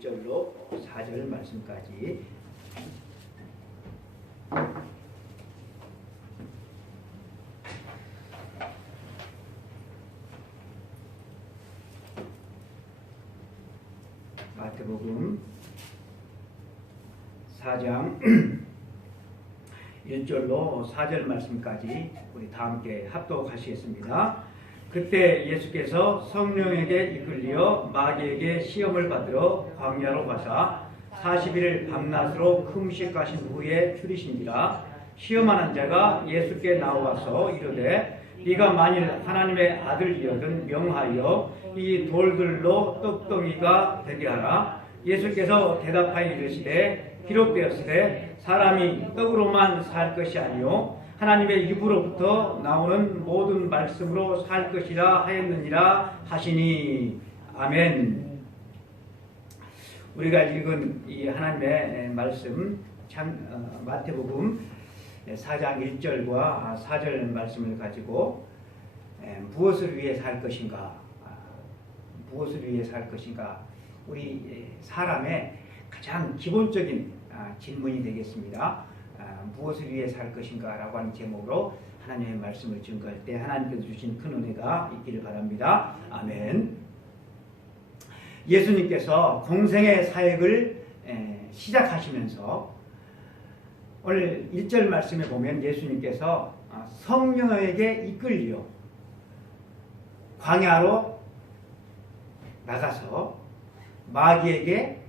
1절로 4절 말씀까지 마태복음 4장 1절로 4절 말씀까지 우리 다 함께 합독하시겠습니다. 그때 예수께서 성령에게 이끌려 마귀에게 시험을 받으러 광야로 가사 40일 밤낮으로 금식하신 후에 줄이신지라. 시험하는 자가 예수께 나와서 이르되 네가 만일 하나님의 아들이거든 명하여 이 돌들로 떡덩이가 되게 하라. 예수께서 대답하여 이르시되 기록되었으되 사람이 떡으로만 살 것이 아니요 하나님의 입으로부터 나오는 모든 말씀으로 살 것이라 하였느니라 하시니. 아멘. 우리가 읽은 이 하나님의 말씀 마태복음 4장 1절과 4절 말씀을 가지고 무엇을 위해 살 것인가, 무엇을 위해 살 것인가, 우리 사람의 가장 기본적인 질문이 되겠습니다. 무엇을 위해 살 것인가 라고 하는 제목으로 하나님의 말씀을 증거할 때 하나님께서 주신 큰 은혜가 있기를 바랍니다. 아멘. 예수님께서 공생의 사역을 시작하시면서 오늘 1절 말씀에 보면 예수님께서 성령에게 이끌려 광야로 나가서 마귀에게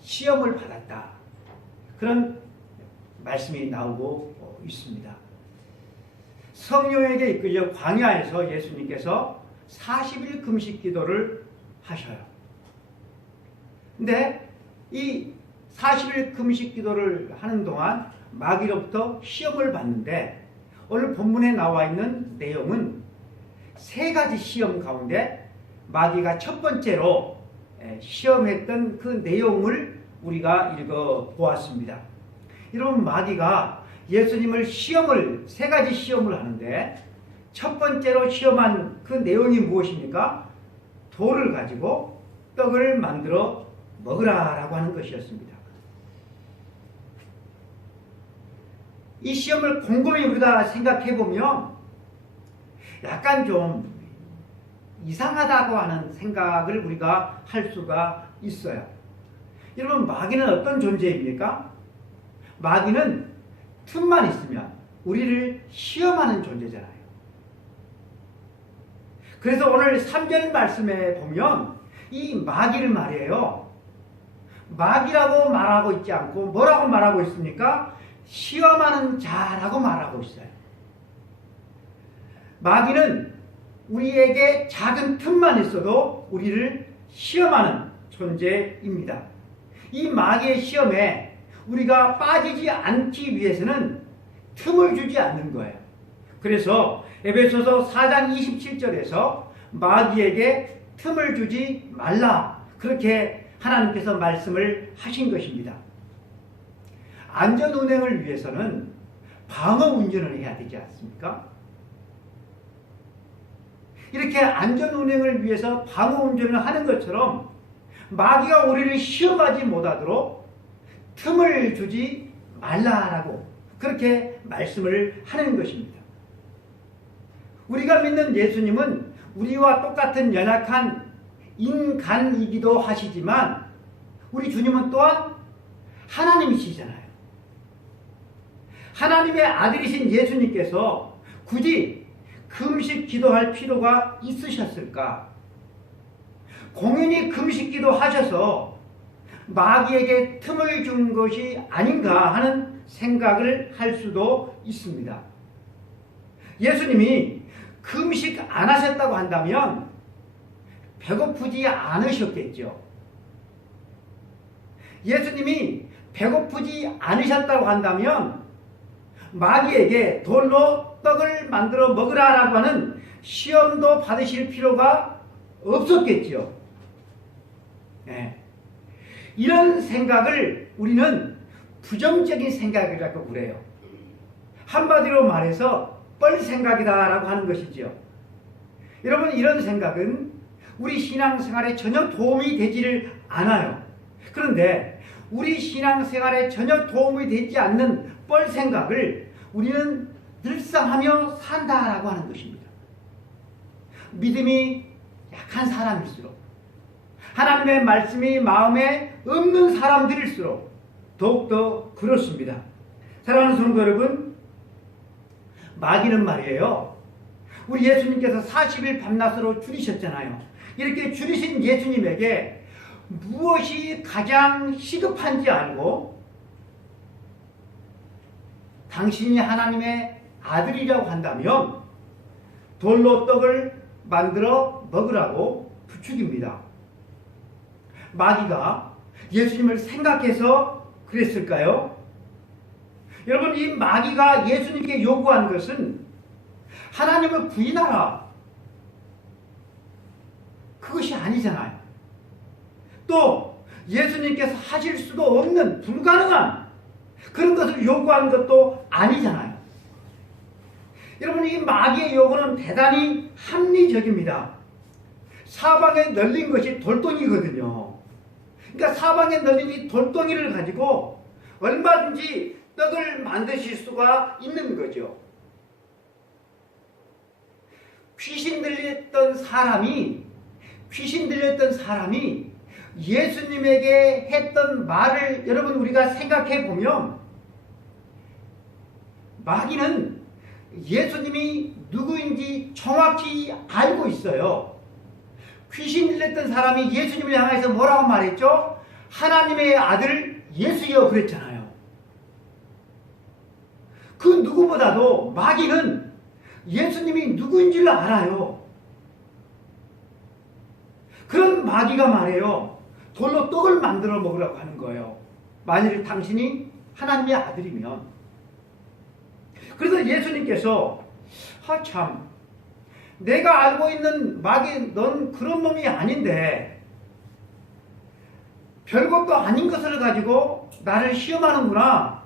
시험을 받았다, 그런 말씀이 나오고 있습니다. 성령에게 이끌려 광야에서 예수님께서 40일 금식 기도를 하셔요. 근데 이 40일 금식 기도를 하는 동안 마귀로부터 시험을 받는데, 오늘 본문에 나와 있는 내용은 세 가지 시험 가운데 마귀가 첫 번째로 시험했던 그 내용을 우리가 읽어 보았습니다. 여러분, 마귀가 예수님을 세 가지 시험을 하는데 첫 번째로 시험한 그 내용이 무엇입니까? 돌을 가지고 떡을 만들어 먹으라라고 하는 것이었습니다. 이 시험을 곰곰이 우리가 생각해 보면 약간 좀 이상하다고 하는 생각을 우리가 할 수가 있어요. 여러분, 마귀는 어떤 존재입니까? 마귀는 틈만 있으면 우리를 시험하는 존재잖아요. 그래서 오늘 3절 말씀에 보면 이 마귀를 말이에요, 마귀라고 말하고 있지 않고 뭐라고 말하고 있습니까? 시험하는 자라고 말하고 있어요. 마귀는 우리에게 작은 틈만 있어도 우리를 시험하는 존재입니다. 이 마귀의 시험에 우리가 빠지지 않기 위해서는 틈을 주지 않는 거예요. 그래서 에베소서 4장 27절에서 마귀에게 틈을 주지 말라, 그렇게 하나님께서 말씀을 하신 것입니다. 안전운행을 위해서는 방어운전을 해야 되지 않습니까? 이렇게 안전운행을 위해서 방어운전을 하는 것처럼 마귀가 우리를 시험하지 못하도록 틈을 주지 말라라고 그렇게 말씀을 하는 것입니다. 우리가 믿는 예수님은 우리와 똑같은 연약한 인간이기도 하시지만 우리 주님은 또한 하나님이시잖아요. 하나님의 아들이신 예수님께서 굳이 금식 기도할 필요가 있으셨을까? 공연히 금식 기도하셔서 마귀에게 틈을 준 것이 아닌가 하는 생각을 할 수도 있습니다. 예수님이 금식 안 하셨다고 한다면 배고프지 않으셨겠죠. 예수님이 배고프지 않으셨다고 한다면 마귀에게 돌로 떡을 만들어 먹으라라고 하는 시험도 받으실 필요가 없었겠죠. 네. 이런 생각을 우리는 부정적인 생각이라고 그래요. 한마디로 말해서 뻘 생각이다라고 하는 것이죠. 여러분, 이런 생각은 우리 신앙생활에 전혀 도움이 되지를 않아요. 그런데 우리 신앙생활에 전혀 도움이 되지 않는 뻘 생각을 우리는 늘상 하며 산다라고 하는 것입니다. 믿음이 약한 사람일수록, 하나님의 말씀이 마음에 없는 사람들일수록 더욱더 그렇습니다. 사랑하는 성도 여러분, 마귀는 말이에요, 우리 예수님께서 40일 밤낮으로 줄이셨잖아요. 이렇게 줄이신 예수님에게 무엇이 가장 시급한지 알고 당신이 하나님의 아들이라고 한다면 돌로 떡을 만들어 먹으라고 부추깁니다. 마귀가 예수님을 생각해서 그랬을까요? 여러분, 이 마귀가 예수님께 요구한 것은 하나님을 부인하라, 그것이 아니잖아요. 또 예수님께서 하실 수도 없는 불가능한 그런 것을 요구하는 것도 아니잖아요. 여러분, 이 마귀의 요구는 대단히 합리적입니다. 사방에 널린 것이 돌덩이거든요. 그러니까 사방에 널린 이 돌덩이를 가지고 얼마든지 떡을 만드실 수가 있는 거죠. 귀신 들렸던 사람이 예수님에게 했던 말을 여러분 우리가 생각해 보면, 마귀는 예수님이 누구인지 정확히 알고 있어요. 귀신 들렸던 사람이 예수님을 향해서 뭐라고 말했죠? 하나님의 아들 예수여 그랬잖아요. 그 누구보다도 마귀는 예수님이 누구인지를 알아요. 그런 마귀가 말해요, 돌로 떡을 만들어 먹으라고 하는 거예요. 만일 당신이 하나님의 아들이면. 그래서 예수님께서 참, 내가 알고 있는 마귀, 넌 그런 놈이 아닌데 별것도 아닌 것을 가지고 나를 시험하는구나,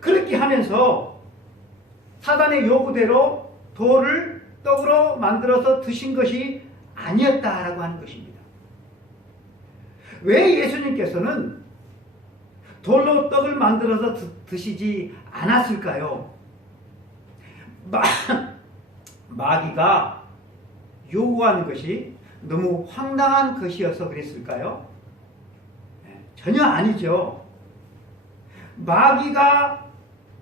그렇게 하면서 사단의 요구대로 돌을 떡으로 만들어서 드신 것이 아니었다라고 하는 것입니다. 왜 예수님께서는 돌로 떡을 만들어서 드시지 않았을까요? 마귀가 요구하는 것이 너무 황당한 것이어서 그랬을까요? 전혀 아니죠. 마귀가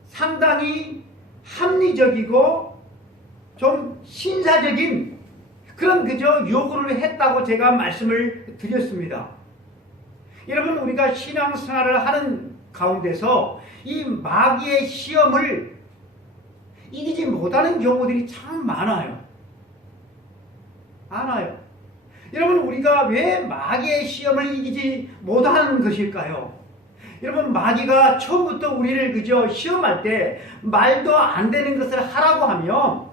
상당히 합리적이고 좀 신사적인 그런 요구를 했다고 제가 말씀을 드렸습니다. 여러분, 우리가 신앙생활을 하는 가운데서 이 마귀의 시험을 이기지 못하는 경우들이 참 많아요. 여러분, 우리가 왜 마귀의 시험을 이기지 못하는 것일까요? 여러분, 마귀가 처음부터 우리를 시험할 때 말도 안 되는 것을 하라고 하면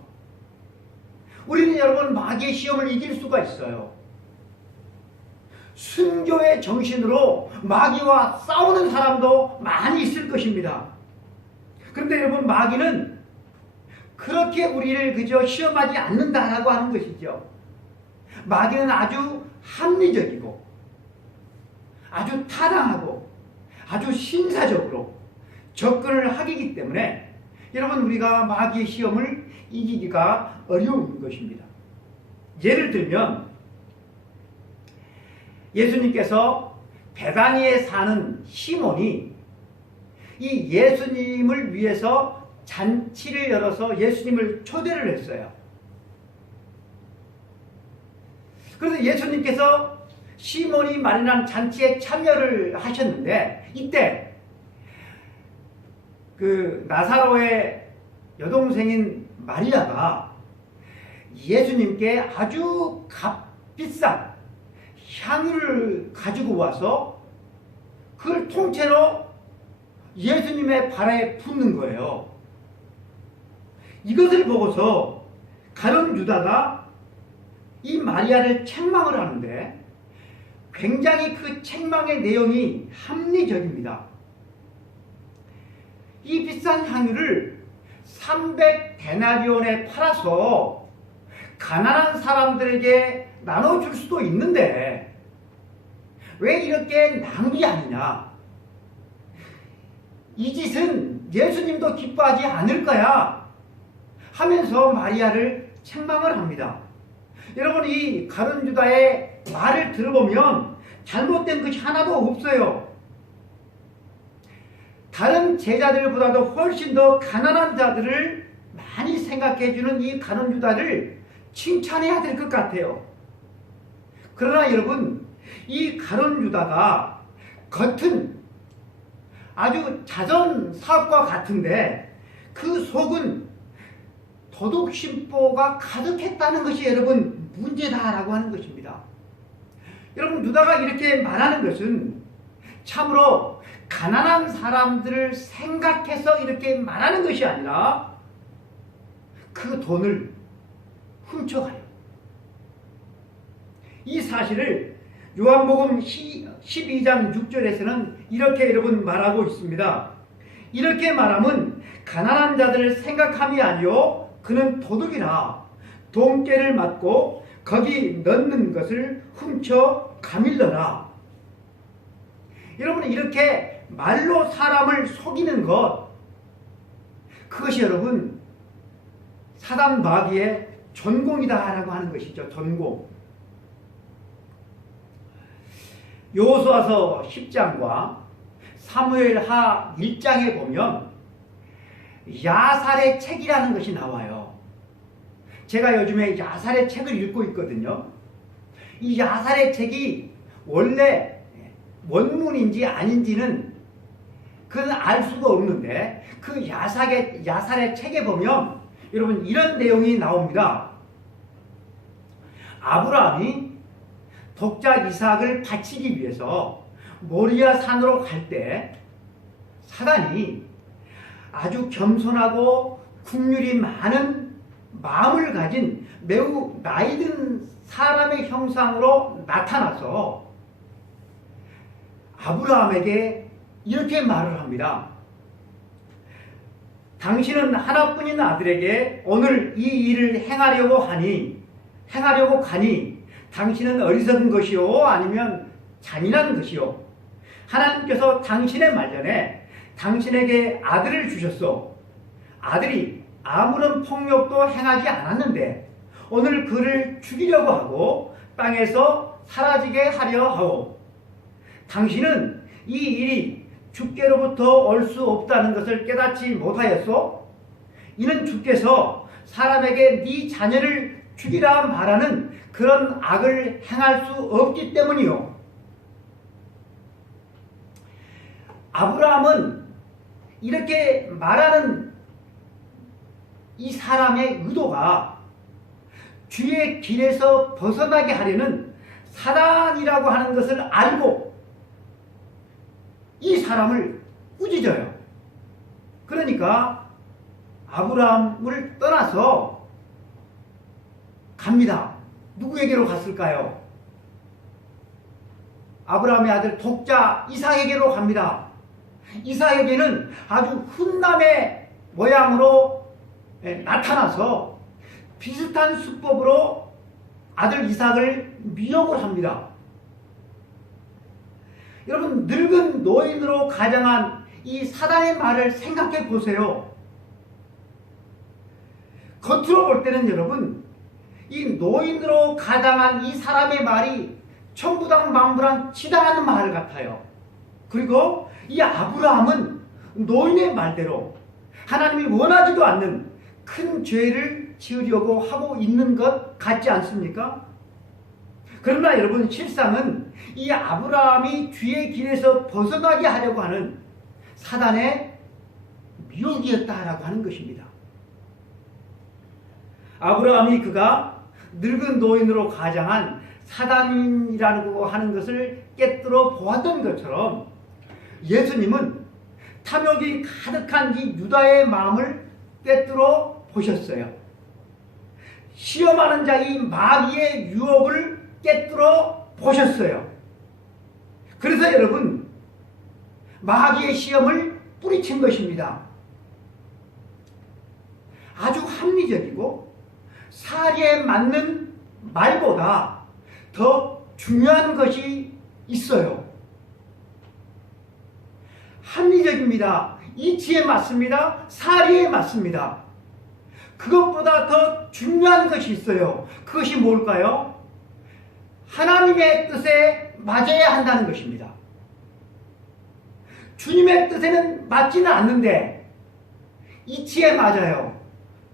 우리는 여러분 마귀의 시험을 이길 수가 있어요. 순교의 정신으로 마귀와 싸우는 사람도 많이 있을 것입니다. 그런데 여러분, 마귀는 그렇게 우리를 시험하지 않는다라고 하는 것이죠. 마귀는 아주 합리적이고 아주 타당하고 아주 신사적으로 접근을 하기 때문에 여러분, 우리가 마귀의 시험을 이기기가 어려운 것입니다. 예를 들면 예수님께서 베다니에 사는 시몬이 이 예수님을 위해서 잔치를 열어서 예수님을 초대를 했어요. 그래서 예수님께서 시몬이 마련한 잔치에 참여를 하셨는데, 이때 그 나사로의 여동생인 마리아가 예수님께 아주 값비싼 향유를 가지고 와서 그걸 통째로 예수님의 발에 붓는 거예요. 이것을 보고서 가룟 유다가 이 마리아를 책망을 하는데 굉장히 그 책망의 내용이 합리적입니다. 이 비싼 향유를 300데나리온에 팔아서 가난한 사람들에게 나눠줄 수도 있는데 왜 이렇게 낭비하느냐? 이 짓은 예수님도 기뻐하지 않을 거야 하면서 마리아를 책망을 합니다. 여러분, 이 가룟 유다의 말을 들어보면 잘못된 것이 하나도 없어요. 다른 제자들보다도 훨씬 더 가난한 자들을 많이 생각해주는 이 가룟 유다를 칭찬해야 될 것 같아요. 그러나 여러분, 이 가룟 유다가 겉은 아주 자선 사업과 같은데 그 속은 도둑심보가 가득했다는 것이 여러분 문제다라고 하는 것입니다. 여러분, 유다가 이렇게 말하는 것은 참으로 가난한 사람들을 생각해서 이렇게 말하는 것이 아니라 그 돈을 훔쳐가요. 이 사실을 요한복음 12장 6절에서는 이렇게 여러분 말하고 있습니다. 이렇게 말하면 가난한 자들을 생각함이 아니요 그는 도둑이라 돈깨를 맞고 거기 넣는 것을 훔쳐 가밀러라. 여러분, 이렇게 말로 사람을 속이는 것, 그것이 여러분 사단 마귀의 전공이다라고 하는 것이죠. 전공. 여호수아서 10장과 사무엘하 1장에 보면 야살의 책이라는 것이 나와요. 제가 요즘에 야살의 책을 읽고 있거든요. 이 야살의 책이 원래 원문인지 아닌지는 그건 알 수가 없는데 그 야살의 책에 보면 여러분 이런 내용이 나옵니다. 아브라함이 독자 이삭을 바치기 위해서 모리아 산으로 갈 때 사단이 아주 겸손하고 국률이 많은 마음을 가진 매우 나이든 사람의 형상으로 나타나서 아브라함에게 이렇게 말을 합니다. 당신은 하나뿐인 아들에게 오늘 이 일을 행하려고 가니 당신은 어리석은 것이요 아니면 잔인한 것이요. 하나님께서 당신의 말년에 당신에게 아들을 주셨소. 아들이 아무런 폭력도 행하지 않았는데 오늘 그를 죽이려고 하고 땅에서 사라지게 하려 하오. 당신은 이 일이 주께로부터 올 수 없다는 것을 깨닫지 못하였소? 이는 주께서 사람에게 네 자녀를 죽이라 말하는 그런 악을 행할 수 없기 때문이요. 아브라함은 이렇게 말하는 이 사람의 의도가 주의 길에서 벗어나게 하려는 사단이라고 하는 것을 알고 이 사람을 꾸짖어요. 그러니까 아브라함을 떠나서 갑니다. 누구에게로 갔을까요? 아브라함의 아들 독자 이삭에게로 갑니다. 이삭에게는 아주 훈남의 모양으로 나타나서 비슷한 수법으로 아들 이삭을 미혹을 합니다. 여러분, 늙은 노인으로 가장한 이 사단의 말을 생각해 보세요. 겉으로 볼 때는 여러분, 이 노인으로 가장한 이 사람의 말이 천부당만부랑 치달하는 말 같아요. 그리고 이 아브라함은 노인의 말대로 하나님이 원하지도 않는 큰 죄를 지으려고 하고 있는 것 같지 않습니까? 그러나 여러분, 실상은 이 아브라함이 주의 길에서 벗어나게 하려고 하는 사단의 미혹이었다라고 하는 것입니다. 아브라함이 그가 늙은 노인으로 가장한 사단이라고 하는 것을 깨뜨려 보았던 것처럼 예수님은 탐욕이 가득한 이 유다의 마음을 깨뜨려 보셨어요. 시험하는 자 이 마귀의 유혹을 깨뜨려 보셨어요. 그래서 여러분, 마귀의 시험을 뿌리친 것입니다. 아주 합리적이고 사리에 맞는 말보다 더 중요한 것이 있어요. 합리적입니다. 이치에 맞습니다. 사리에 맞습니다. 그것보다 더 중요한 것이 있어요. 그것이 뭘까요? 하나님의 뜻에 맞아야 한다는 것입니다. 주님의 뜻에는 맞지는 않는데 이치에 맞아요.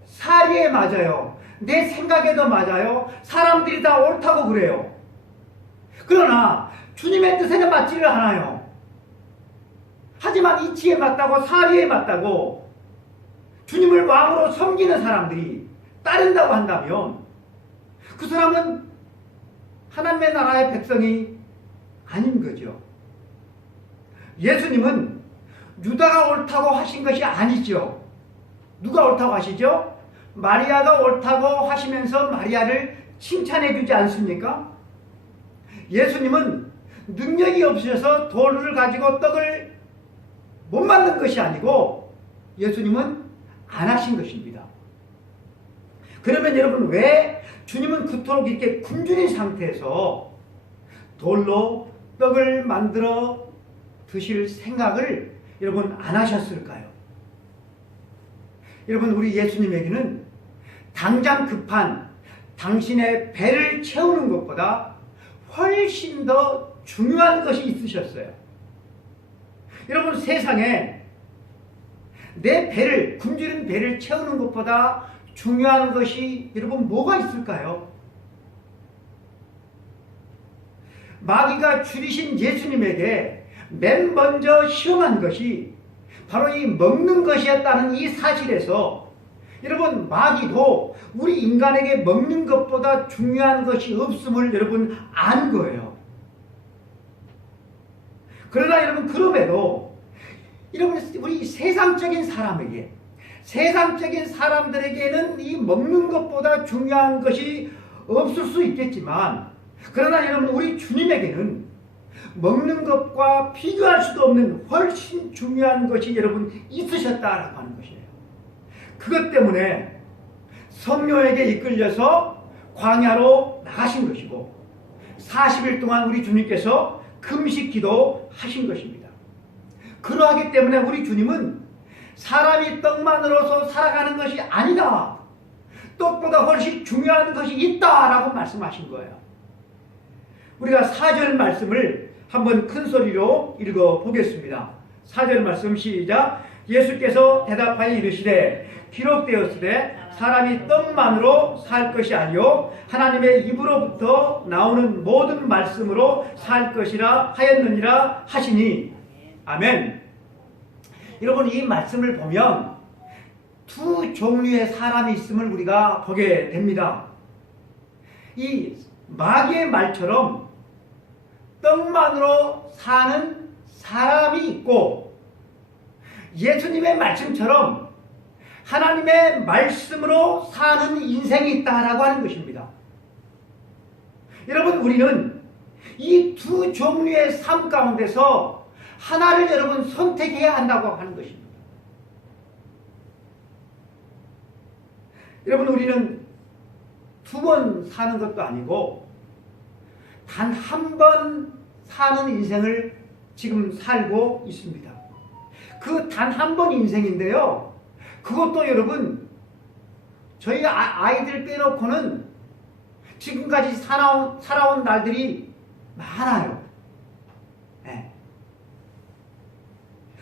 사리에 맞아요. 내 생각에도 맞아요. 사람들이 다 옳다고 그래요. 그러나 주님의 뜻에는 맞지를 않아요. 하지만 이치에 맞다고 사리에 맞다고 주님을 왕으로 섬기는 사람들이 따른다고 한다면 그 사람은 하나님의 나라의 백성이 아닌 거죠. 예수님은 유다가 옳다고 하신 것이 아니죠. 누가 옳다고 하시죠? 마리아가 옳다고 하시면서 마리아를 칭찬해 주지 않습니까? 예수님은 능력이 없으셔서 돌을 가지고 떡을 못 만든 것이 아니고 예수님은 안 하신 것입니다. 그러면 여러분 왜 주님은 그토록 이렇게 굶주린 상태에서 돌로 떡을 만들어 드실 생각을 여러분 안 하셨을까요? 여러분 우리 예수님에게는 당장 급한 당신의 배를 채우는 것보다 훨씬 더 중요한 것이 있으셨어요. 여러분 세상에 내 배를 굶주린 배를 채우는 것보다 중요한 것이 여러분 뭐가 있을까요? 마귀가 줄이신 예수님에게 맨 먼저 시험한 것이 바로 이 먹는 것이었다는 이 사실에서 여러분 마귀도 우리 인간에게 먹는 것보다 중요한 것이 없음을 여러분 아는 거예요. 그러나 여러분 그럼에도 여러분 우리 세상적인 사람에게 세상적인 사람들에게는 이 먹는 것보다 중요한 것이 없을 수 있겠지만 그러나 여러분 우리 주님에게는 먹는 것과 비교할 수도 없는 훨씬 중요한 것이 여러분 있으셨다라고 하는 것이에요. 그것 때문에 성령에게 이끌려서 광야로 나가신 것이고 40일 동안 우리 주님께서 금식 기도하신 것입니다. 그러하기 때문에 우리 주님은 사람이 떡만으로서 살아가는 것이 아니다. 떡보다 훨씬 중요한 것이 있다라고 말씀하신 거예요. 우리가 4절 말씀을 한번 큰 소리로 읽어보겠습니다. 4절 말씀 시작. 예수께서 대답하여 이르시되 기록되었으되 사람이 떡만으로 살 것이 아니요 하나님의 입으로부터 나오는 모든 말씀으로 살 것이라 하였느니라 하시니 아멘. 여러분 이 말씀을 보면 두 종류의 사람이 있음을 우리가 보게 됩니다. 이 마귀의 말처럼 떡만으로 사는 사람이 있고 예수님의 말씀처럼 하나님의 말씀으로 사는 인생이 있다라고 하는 것입니다. 여러분 우리는 이 두 종류의 삶 가운데서 하나를 여러분 선택해야 한다고 하는 것입니다. 여러분 우리는 두 번 사는 것도 아니고 단 한 번 사는 인생을 지금 살고 있습니다. 그 단 한 번 인생인데요. 그것도 여러분 저희 아이들 빼놓고는 지금까지 살아온 날들이 많아요. 네.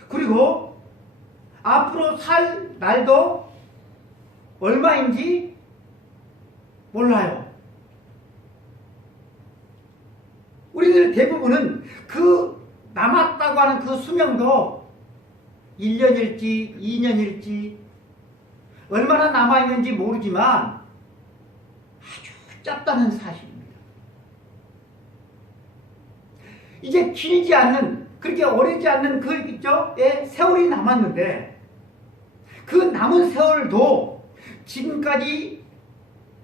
그리고 앞으로 살 날도 얼마인지 몰라요. 우리들 대부분은 그 남았다고 하는 그 수명도 1년일지 2년일지 얼마나 남아있는지 모르지만 아주 짧다는 사실입니다. 이제 길지 않는 그렇게 오래지 않는 그 세월이 남았는데 그 남은 세월도 지금까지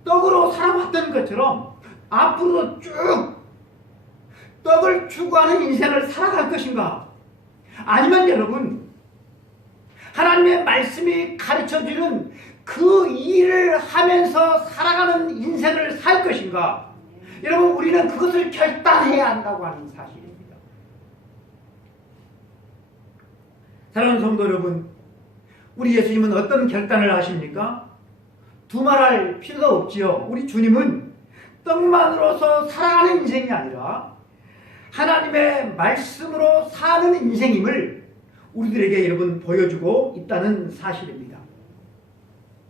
떡으로 살아왔던 것처럼 앞으로도 쭉 떡을 추구하는 인생을 살아갈 것인가? 아니면 여러분 하나님의 말씀이 가르쳐주는 그 일을 하면서 살아가는 인생을 살 것인가? 여러분 우리는 그것을 결단해야 한다고 하는 사실입니다. 사랑하는 성도 여러분, 우리 예수님은 어떤 결단을 하십니까? 두말할 필요가 없지요. 우리 주님은 떡만으로서 살아가는 인생이 아니라 하나님의 말씀으로 사는 인생임을 우리들에게 여러분 보여주고 있다는 사실입니다.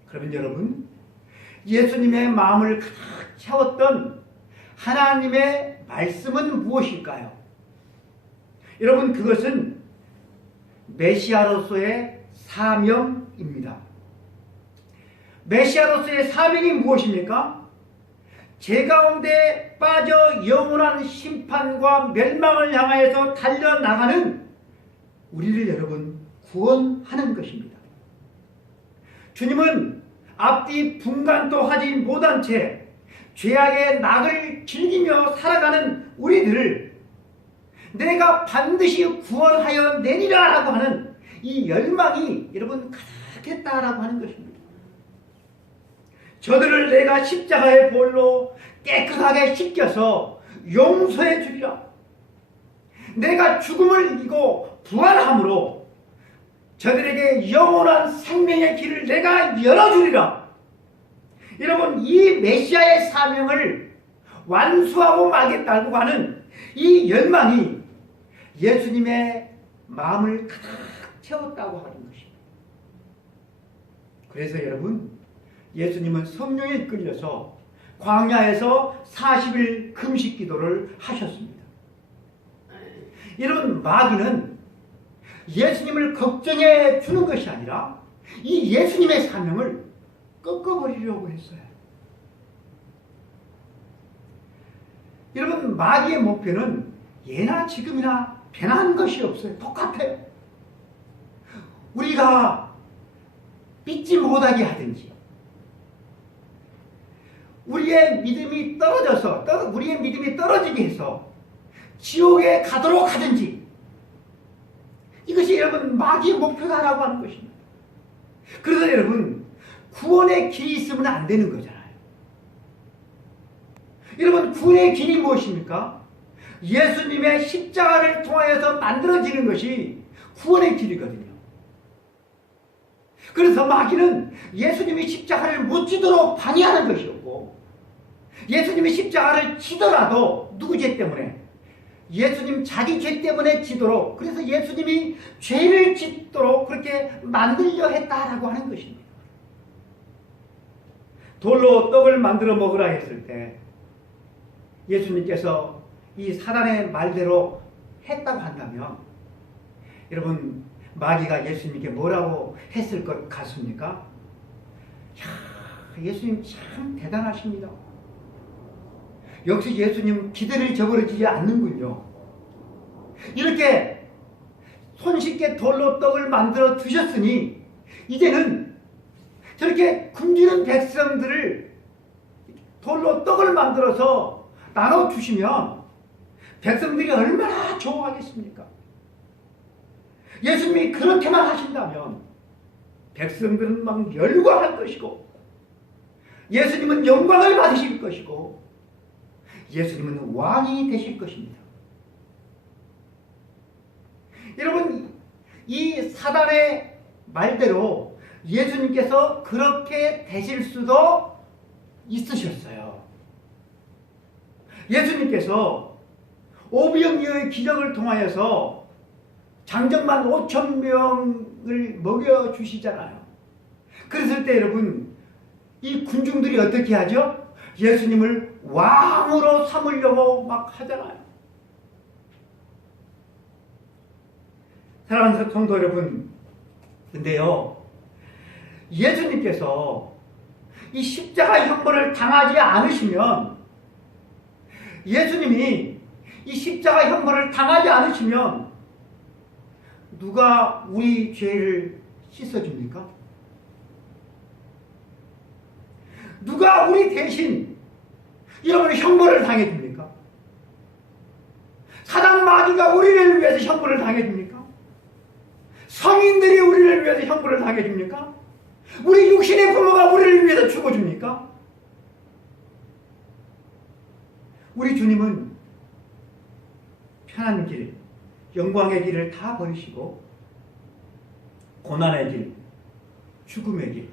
그러면 여러분, 예수님의 마음을 가득 채웠던 하나님의 말씀은 무엇일까요? 여러분, 그것은 메시아로서의 사명입니다. 메시아로서의 사명이 무엇입니까? 죄 가운데 빠져 영원한 심판과 멸망을 향하여서 달려나가는 우리를 여러분 구원하는 것입니다. 주님은 앞뒤 분간도 하지 못한 채 죄악의 낙을 즐기며 살아가는 우리들을 내가 반드시 구원하여 내리라 라고 하는 이 열망이 여러분 가득했다라고 하는 것입니다. 저들을 내가 십자가의 볼로 깨끗하게 씻겨서 용서해 주리라. 내가 죽음을 이기고 부활함으로 저들에게 영원한 생명의 길을 내가 열어주리라. 여러분, 이 메시아의 사명을 완수하고 말겠다고 하는 이 열망이 예수님의 마음을 가득 채웠다고 하는 것입니다. 그래서 여러분, 예수님은 성령에 이끌려서 광야에서 40일 금식 기도를 하셨습니다. 이런 마귀는 예수님을 걱정해 주는 것이 아니라 이 예수님의 사명을 꺾어버리려고 했어요. 여러분, 마귀의 목표는 예나 지금이나 변한 것이 없어요. 똑같아요. 우리가 믿지 못하게 하든지, 우리의 믿음이 떨어지게 해서 지옥에 가도록 하든지, 이것이 여러분 마귀의 목표다라고 하는 것입니다. 그래서 여러분, 구원의 길이 있으면 안 되는 거잖아요. 여러분, 구원의 길이 무엇입니까? 예수님의 십자가를 통하여서 만들어지는 것이 구원의 길이거든요. 그래서 마귀는 예수님이 십자가를 못 지도록 방해하는 것이었고, 예수님이 십자가를 지더라도 누구 죄 때문에? 예수님 자기 죄 때문에 지도록, 그래서 예수님이 죄를 짓도록 그렇게 만들려 했다라고 하는 것입니다. 돌로 떡을 만들어 먹으라 했을 때 예수님께서 이 사단의 말대로 했다고 한다면, 여러분, 마귀가 예수님께 뭐라고 했을 것 같습니까? 예수님 참 대단하십니다. 역시 예수님 기대를 저버리지 않는군요. 이렇게 손쉽게 돌로 떡을 만들어 드셨으니 이제는 저렇게 굶주린 백성들을 돌로 떡을 만들어서 나눠주시면 백성들이 얼마나 좋아하겠습니까? 예수님이 그렇게만 하신다면 백성들은 막 열광할 것이고, 예수님은 영광을 받으실 것이고, 예수님은 왕이 되실 것입니다. 여러분, 이 사단의 말대로 예수님께서 그렇게 되실 수도 있으셨어요. 예수님께서 오병이어의 기적을 통하여서 장정만 5,000명을 먹여주시잖아요. 그랬을 때 여러분, 이 군중들이 어떻게 하죠? 예수님을 왕으로 삼으려고 막 하잖아요. 사랑하는 성도 여러분, 근데요, 예수님께서 이 십자가 형벌을 당하지 않으시면, 예수님이 이 십자가 형벌을 당하지 않으시면 누가 우리 죄를 씻어줍니까? 누가 우리 대신 이런 형벌을 당해줍니까? 사단 마귀가 우리를 위해서 형벌을 당해줍니까? 성인들이 우리를 위해서 형벌을 당해줍니까? 우리 육신의 부모가 우리를 위해서 죽어줍니까? 우리 주님은 편한 길, 영광의 길을 다 버리시고 고난의 길, 죽음의 길,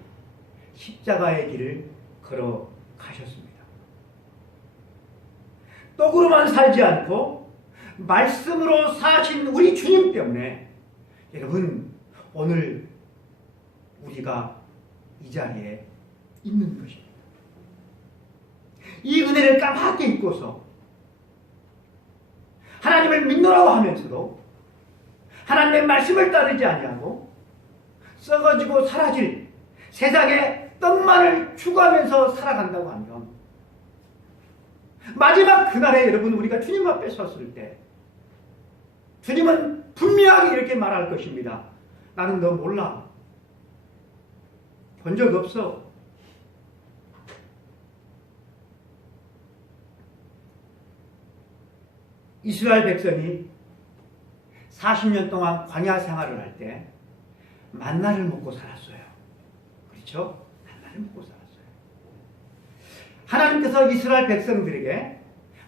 십자가의 길을 걸어가셨습니다. 떡으로만 살지 않고 말씀으로 사신 우리 주님 때문에 여러분 오늘 우리가 이 자리에 있는 것입니다. 이 은혜를 까맣게 잊고서 하나님을 믿노라고 하면서도 하나님의 말씀을 따르지 아니하고 썩어지고 사라질 세상의 떡만을 추구하면서 살아간다고 하면 마지막 그날에 여러분 우리가 주님 앞에 섰을 때 주님은 분명하게 이렇게 말할 것입니다. 나는 너 몰라. 본 적 없어. 이스라엘 백성이 40년 동안 광야 생활을 할 때 만나를 먹고 살았어요. 그렇죠? 만나를 먹고 살았어요. 하나님께서 이스라엘 백성들에게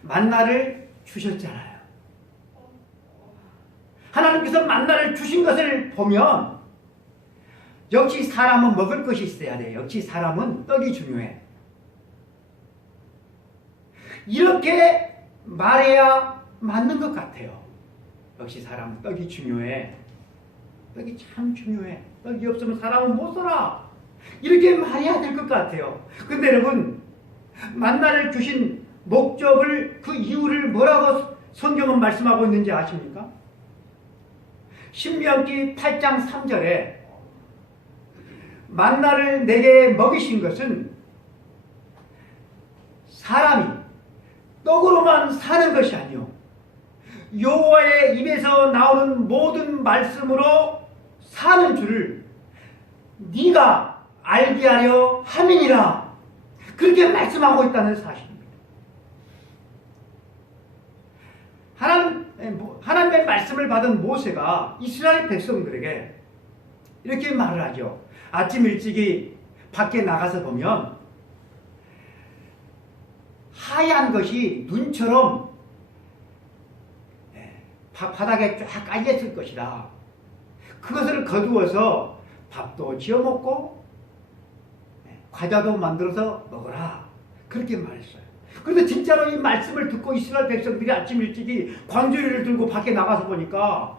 만나를 주셨잖아요. 하나님께서 만나를 주신 것을 보면 역시 사람은 먹을 것이 있어야 돼. 역시 사람은 떡이 중요해. 이렇게 말해야 맞는 것 같아요. 역시 사람은 떡이 중요해. 떡이 참 중요해. 떡이 없으면 사람은 못 살아. 이렇게 말해야 될 것 같아요. 근데 여러분 만나를 주신 목적을 그 이유를 뭐라고 성경은 말씀하고 있는지 아십니까? 신명기 8장 3절에 만나를 내게 먹이신 것은 사람이 떡으로만 사는 것이 아니요 여호와의 입에서 나오는 모든 말씀으로 사는 줄을 네가 알게 하려 함이니라. 그렇게 말씀하고 있다는 사실입니다. 하나님의 말씀을 받은 모세가 이스라엘 백성들에게 이렇게 말을 하죠. 아침 일찍이 밖에 나가서 보면 하얀 것이 눈처럼 바닥에 쫙 깔렸을 것이다. 그것을 거두어서 밥도 지어 먹고 과자도 만들어서 먹어라. 그렇게 말했어요. 그런데 진짜로 이 말씀을 듣고 이스라엘 백성들이 아침 일찍이 광주리를 들고 밖에 나가서 보니까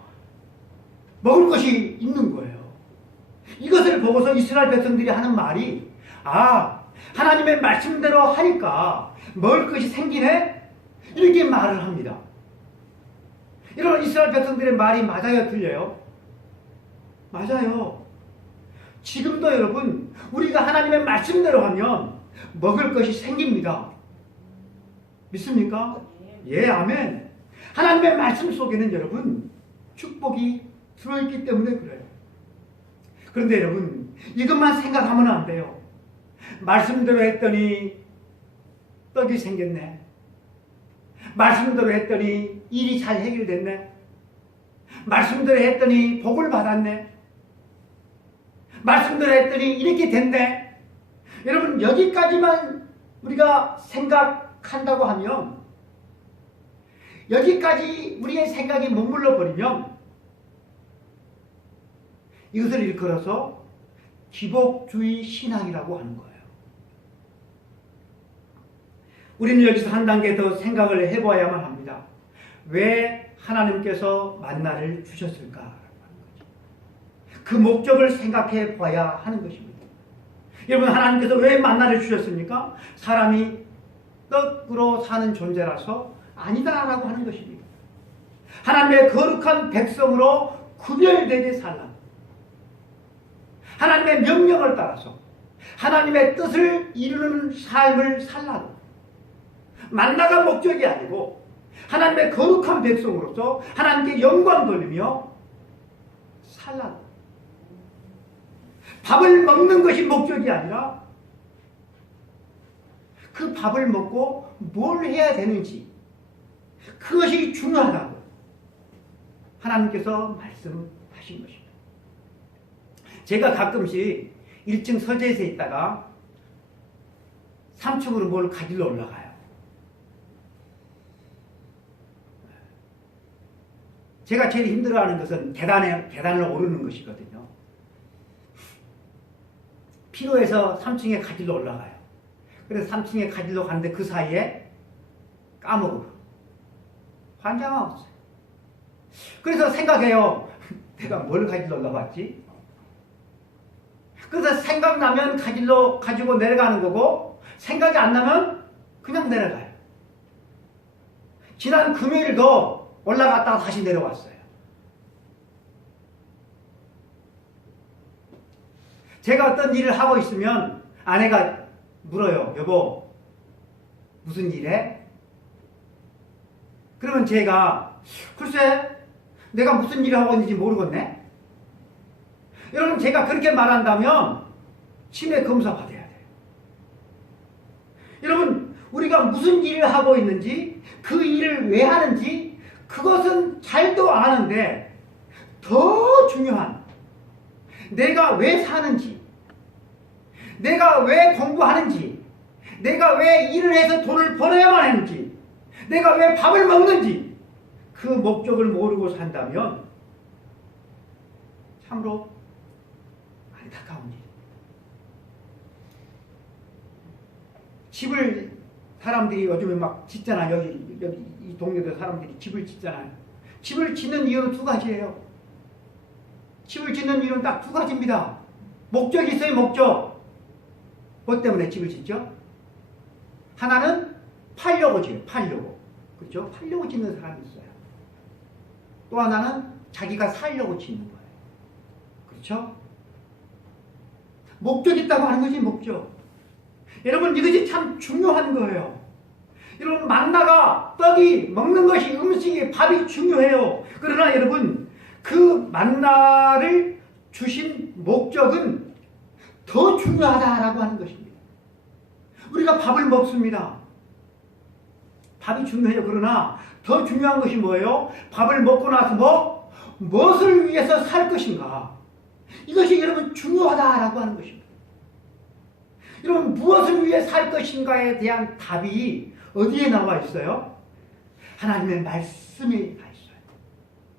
먹을 것이 있는 거예요. 이것을 보고서 이스라엘 백성들이 하는 말이 하나님의 말씀대로 하니까 먹을 것이 생기네? 이렇게 말을 합니다. 이런 이스라엘 백성들의 말이 맞아요? 틀려요? 맞아요. 지금도 여러분 우리가 하나님의 말씀대로 하면 먹을 것이 생깁니다. 믿습니까? 예, 아멘. 하나님의 말씀 속에는 여러분 축복이 들어있기 때문에 그래요. 그런데 여러분 이것만 생각하면 안 돼요. 말씀대로 했더니 떡이 생겼네. 말씀대로 했더니 일이 잘 해결됐네. 말씀대로 했더니 복을 받았네. 말씀대로 했더니 이렇게 됐네. 여러분 여기까지만 우리가 생각한다고 하면 여기까지 우리의 생각이 머물러 버리면 이것을 일컬어서 기복주의 신앙이라고 하는 거예요. 우리는 여기서 한 단계 더 생각을 해봐야만 합니다. 왜 하나님께서 만나를 주셨을까라고 하는 거죠. 그 목적을 생각해 봐야 하는 것입니다. 여러분 하나님께서 왜 만나를 주셨습니까? 사람이 떡으로 사는 존재라서 아니다라고 하는 것입니다. 하나님의 거룩한 백성으로 구별되게 살라. 하나님의 명령을 따라서 하나님의 뜻을 이루는 삶을 살라고. 만나가 목적이 아니고 하나님의 거룩한 백성으로서 하나님께 영광 돌리며 살라고. 밥을 먹는 것이 목적이 아니라 그 밥을 먹고 뭘 해야 되는지 그것이 중요하다고 하나님께서 말씀하신 것입니다. 제가 가끔씩 1층 서재에서 있다가 3층으로 뭘 가지러 올라가요. 제가 제일 힘들어하는 것은 계단을 오르는 것이거든요. 필요해서 3층에 가지러 올라가요. 그래서 3층에 가지러 가는데 그 사이에 까먹어. 환장하고 있어요. 그래서 생각해요. 내가 뭘 가지러 올라갔지? 그래서 생각나면 가지고 내려가는 거고, 생각이 안 나면 그냥 내려가요. 지난 금요일도 올라갔다가 다시 내려왔어요. 제가 어떤 일을 하고 있으면 아내가 물어요. 여보, 무슨 일해? 그러면 제가 글쎄 내가 무슨 일을 하고 있는지 모르겠네. 여러분, 제가 그렇게 말한다면 치매 검사 받아야 돼요. 여러분, 우리가 무슨 일을 하고 있는지, 그 일을 왜 하는지 그것은 잘도 아는데 더 중요한, 내가 왜 사는지, 내가 왜 공부하는지, 내가 왜 일을 해서 돈을 벌어야만 하는지, 내가 왜 밥을 먹는지, 그 목적을 모르고 산다면 참으로 안타까운 일. 집을 사람들이 요즘에 막 짓잖아. 여기 이 동네도 사람들이 집을 짓잖아요. 집을 짓는 이유는 두 가지예요. 집을 짓는 이유는 딱 두 가지입니다. 목적이 있어요, 목적. 뭐 때문에 집을 짓죠? 하나는 팔려고 지어요, 팔려고. 그렇죠? 팔려고 짓는 사람이 있어요. 또 하나는 자기가 살려고 짓는 거예요. 그렇죠? 목적이 있다고 하는 것이 목적. 여러분, 이것이 참 중요한 거예요. 여러분, 만나가 떡이 먹는 것이, 음식이, 밥이 중요해요. 그러나 여러분, 그 만나를 주신 목적은 더 중요하다라고 하는 것입니다. 우리가 밥을 먹습니다. 밥이 중요해요. 그러나 더 중요한 것이 뭐예요? 밥을 먹고 나서 무엇을 위해서 살 것인가? 이것이 여러분 중요하다라고 하는 것입니다. 여러분, 무엇을 위해 살 것인가에 대한 답이 어디에 나와 있어요? 하나님의 말씀에 나 있어요.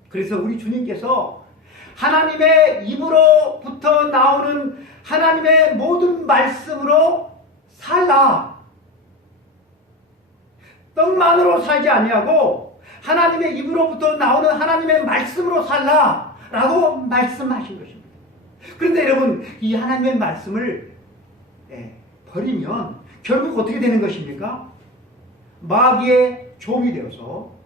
그래서 우리 주님께서 하나님의 입으로부터 나오는 하나님의 모든 말씀으로 살라. 떡만으로 살지 아니하고 하나님의 입으로부터 나오는 하나님의 말씀으로 살라 라고 말씀하신 것입니다. 그런데 여러분, 이 하나님의 말씀을 버리면 결국 어떻게 되는 것입니까? 마귀의 종이 되어서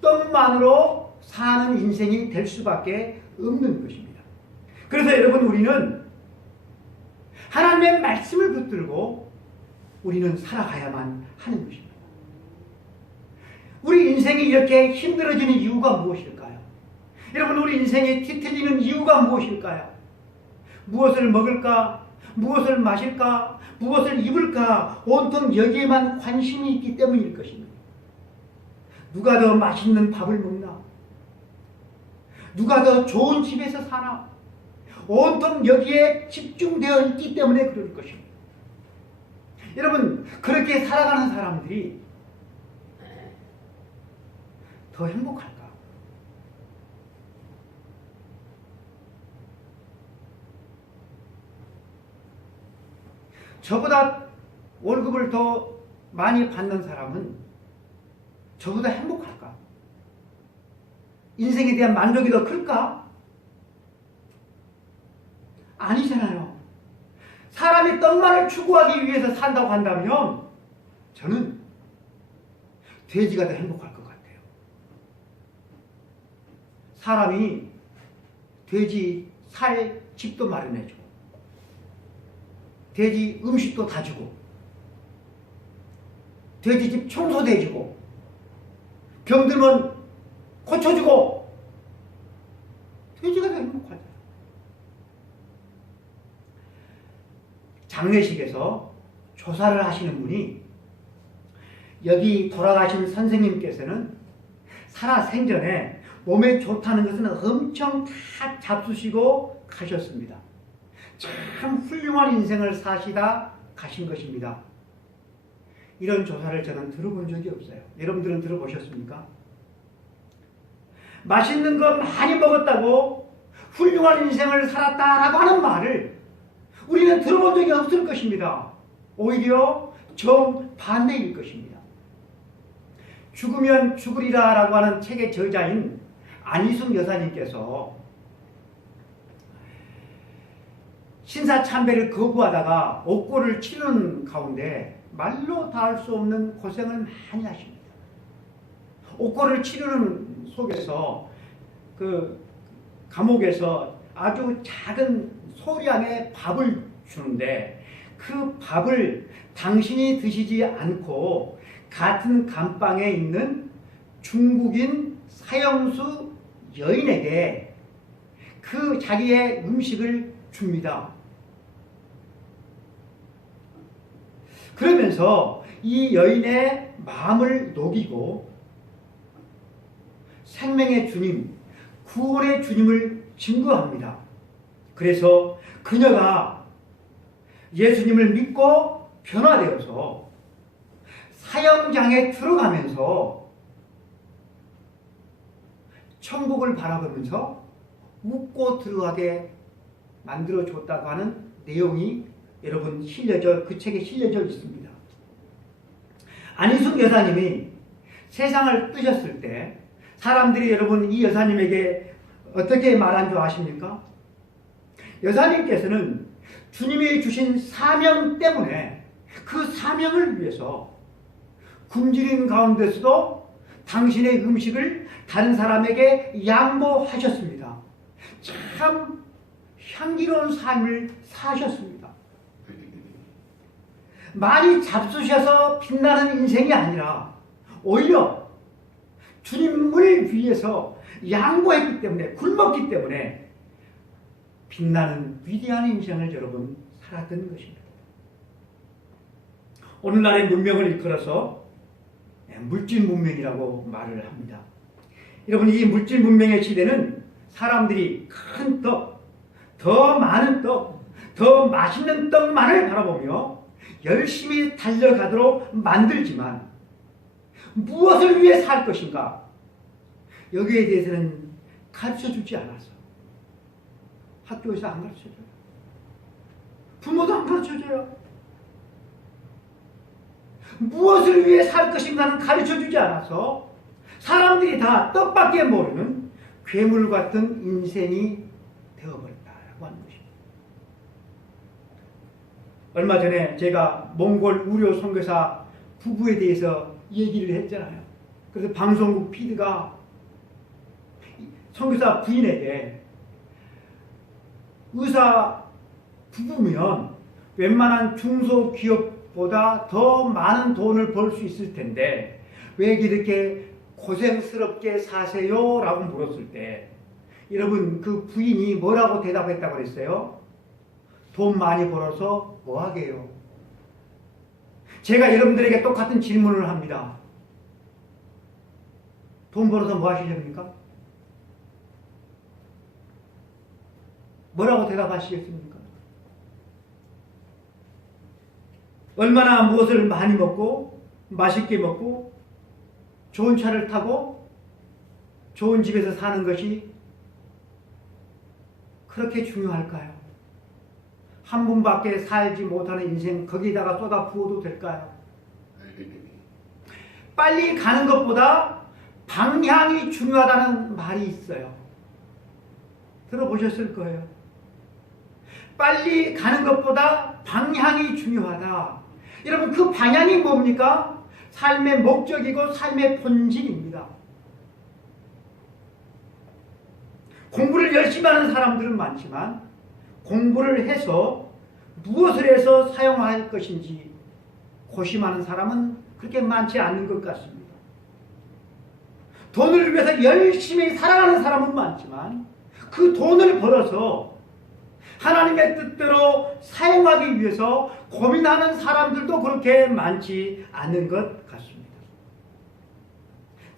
떡만으로 사는 인생이 될 수밖에 없는 것입니다. 그래서 여러분, 우리는 하나님의 말씀을 붙들고 우리는 살아가야만 하는 것입니다. 우리 인생이 이렇게 힘들어지는 이유가 무엇일까요? 여러분, 우리 인생이 뒤틀리는 이유가 무엇일까요? 무엇을 먹을까? 무엇을 마실까? 무엇을 입을까? 온통 여기에만 관심이 있기 때문일 것입니다. 누가 더 맛있는 밥을 먹나? 누가 더 좋은 집에서 사나? 온통 여기에 집중되어 있기 때문에 그럴 것입니다. 여러분, 그렇게 살아가는 사람들이 더 행복할까? 저보다 월급을 더 많이 받는 사람은 저보다 행복할까? 인생에 대한 만족이 더 클까? 아니잖아요. 사람이 떡만을 추구하기 위해서 산다고 한다면 저는 돼지가 더 행복할 것 같아요. 사람이 돼지 살 집도 마련해주고, 돼지 음식도 다 주고, 돼지 집 청소도 해주고, 병들면 고쳐주고, 돼지가 더 행복하죠. 장례식에서 조사를 하시는 분이 여기 돌아가신 선생님께서는 살아생전에 몸에 좋다는 것은 엄청 다 잡수시고 가셨습니다. 참 훌륭한 인생을 사시다 가신 것입니다. 이런 조사를 저는 들어본 적이 없어요. 여러분들은 들어보셨습니까? 맛있는 거 많이 먹었다고 훌륭한 인생을 살았다라고 하는 말을 우리는 들어본 적이 없을 것입니다. 오히려 정반대일 것입니다. 죽으면 죽으리라 라고 하는 책의 저자인 안희숙 여사님께서 신사참배를 거부하다가 옥고를 치르는 가운데 말로 다할 수 없는 고생을 많이 하십니다. 옥고를 치르는 속에서 그 감옥에서 아주 작은 소량의 밥을 주는데 그 밥을 당신이 드시지 않고 같은 감방에 있는 중국인 사형수 여인에게 그 자기의 음식을 줍니다. 그러면서 이 여인의 마음을 녹이고 생명의 주님, 구원의 주님을 증거합니다. 그래서 그녀가 예수님을 믿고 변화되어서 사형장에 들어가면서 천국을 바라보면서 웃고 들어가게 만들어줬다고 하는 내용이 여러분 그 책에 실려져 있습니다. 안희숙 여사님이 세상을 뜨셨을 때 사람들이 여러분 이 여사님에게 어떻게 말한 줄 아십니까? 여사님께서는 주님이 주신 사명 때문에 그 사명을 위해서 굶주린 가운데서도 당신의 음식을 다른 사람에게 양보하셨습니다. 참 향기로운 삶을 사셨습니다. 많이 잡수셔서 빛나는 인생이 아니라 오히려 주님을 위해서 양보했기 때문에 굶었기 때문에 빛나는 위대한 인생을 여러분 살았던 것입니다. 오늘날의 문명을 이끌어서 물질 문명이라고 말을 합니다. 여러분 이 물질 문명의 시대는 사람들이 큰 떡, 더 많은 떡, 더 맛있는 떡만을 바라보며 열심히 달려가도록 만들지만 무엇을 위해 살 것인가? 여기에 대해서는 가르쳐주지 않았어. 학교에서 안 가르쳐줘요. 부모도 안 가르쳐줘요. 무엇을 위해 살 것인가는 가르쳐주지 않아서 사람들이 다 떡밖에 모르는 괴물 같은 인생이 되어버렸다라고 하는 것입니다. 얼마 전에 제가 몽골 우료 선교사 부부에 대해서 얘기를 했잖아요. 그래서 방송국 PD가 선교사 부인에게 의사 부부면 웬만한 중소기업보다 더 많은 돈을 벌 수 있을 텐데 왜 이렇게 고생스럽게 사세요? 라고 물었을 때 여러분 그 부인이 뭐라고 대답했다고 그랬어요? 돈 많이 벌어서 뭐 하게요? 제가 여러분들에게 똑같은 질문을 합니다. 돈 벌어서 뭐 하시렵니까? 뭐라고 대답하시겠습니까? 얼마나 무엇을 많이 먹고 맛있게 먹고 좋은 차를 타고 좋은 집에서 사는 것이 그렇게 중요할까요? 한 분밖에 살지 못하는 인생 거기다가 쏟아 부어도 될까요? 빨리 가는 것보다 방향이 중요하다는 말이 있어요. 들어보셨을 거예요. 빨리 가는 것보다 방향이 중요하다. 여러분 그 방향이 뭡니까? 삶의 목적이고 삶의 본질입니다. 공부를 열심히 하는 사람들은 많지만 공부를 해서 무엇을 해서 사용할 것인지 고심하는 사람은 그렇게 많지 않는 것 같습니다. 돈을 위해서 열심히 살아가는 사람은 많지만 그 돈을 벌어서 하나님의 뜻대로 사용하기 위해서 고민하는 사람들도 그렇게 많지 않은 것 같습니다.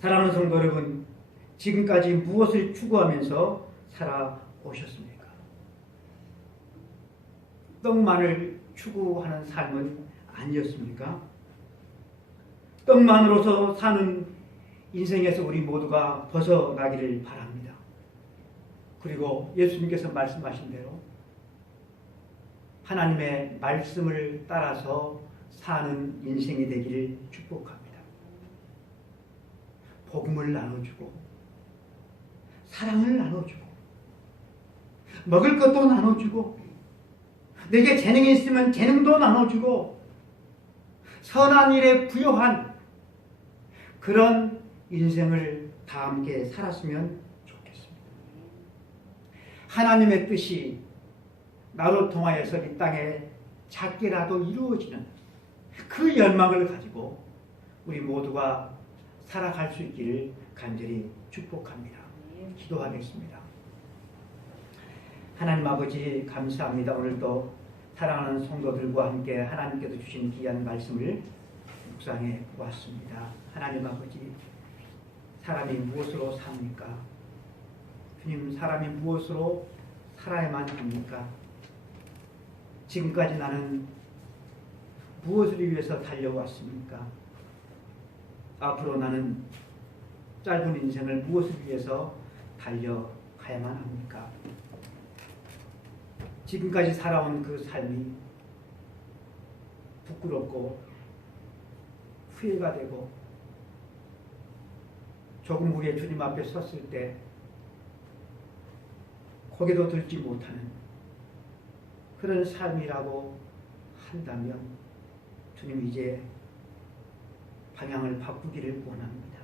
사랑하는 성도 여러분, 지금까지 무엇을 추구하면서 살아오셨습니까? 떡만을 추구하는 삶은 아니었습니까? 떡만으로서 사는 인생에서 우리 모두가 벗어나기를 바랍니다. 그리고 예수님께서 말씀하신 대로 하나님의 말씀을 따라서 사는 인생이 되기를 축복합니다. 복음을 나눠주고 사랑을 나눠주고 먹을 것도 나눠주고 내게 재능이 있으면 재능도 나눠주고 선한 일에 부요한 그런 인생을 다 함께 살았으면 좋겠습니다. 하나님의 뜻이 나로 통하여서 이 땅에 작게라도 이루어지는 그 열망을 가지고 우리 모두가 살아갈 수 있기를 간절히 축복합니다. 기도하겠습니다. 하나님 아버지 감사합니다. 오늘도 사랑하는 성도들과 함께 하나님께서 주신 귀한 말씀을 묵상해 보았습니다. 하나님 아버지, 사람이 무엇으로 삽니까? 주님, 사람이 무엇으로 살아야만 합니까? 지금까지 나는 무엇을 위해서 달려왔습니까? 앞으로 나는 짧은 인생을 무엇을 위해서 달려가야만 합니까? 지금까지 살아온 그 삶이 부끄럽고 후회가 되고 조금 후에 주님 앞에 섰을 때 고개도 들지 못하는 그런 삶이라고 한다면 주님 이제 방향을 바꾸기를 원합니다.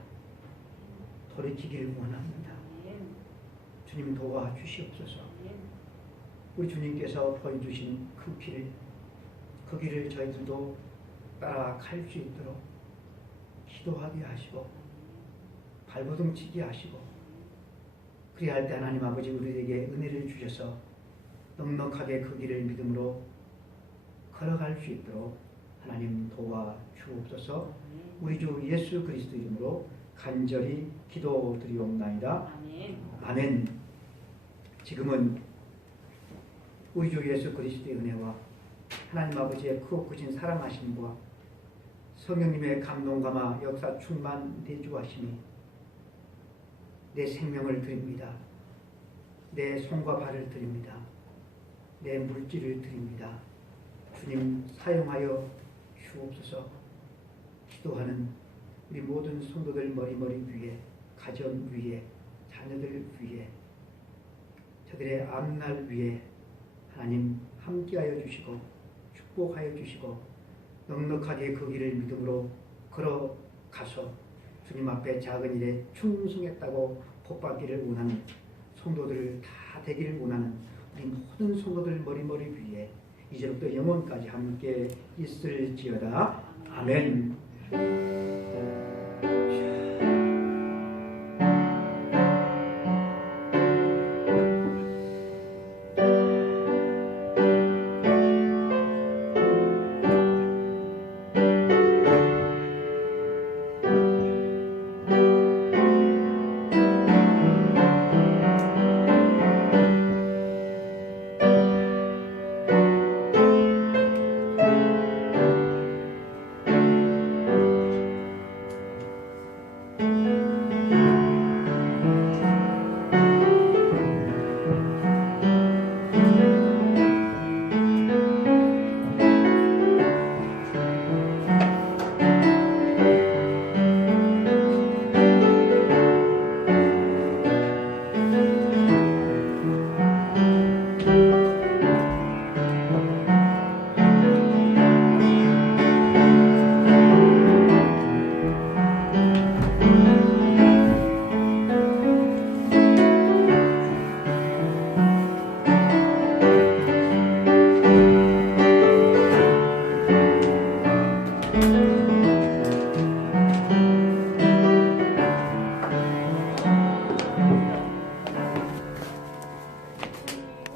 돌이키기를 원합니다. 주님 도와주시옵소서. 우리 주님께서 보여주신 그 길을 저희들도 따라갈 수 있도록 기도하게 하시고 발버둥치게 하시고 그리할 때 하나님 아버지 우리에게 은혜를 주셔서 넉넉하게 그 길을 믿음으로 걸어갈 수 있도록 하나님 도와주옵소서. 우리 주 예수 그리스도 이름으로 간절히 기도드리옵나이다. 아멘. 지금은 우리 주 예수 그리스도의 은혜와 하나님 아버지의 크고 크신 사랑하심과 성령님의 감동감화 역사 충만 내주하심이 내 생명을 드립니다. 내 손과 발을 드립니다. 내 물질을 드립니다. 주님 사용하여 주옵소서. 기도하는 우리 모든 성도들 머리머리 위에, 가정 위에, 자녀들 위에, 저들의 앞날 위에 하나님 함께하여 주시고 축복하여 주시고 넉넉하게 그 길을 믿음으로 걸어가서 주님 앞에 작은 일에 충성했다고 복받기를 원하는 성도들을 다 되기를 원하는 우리 모든 성도들 머리머리 위에 이제부터 영원까지 함께 있을지어다. 아멘.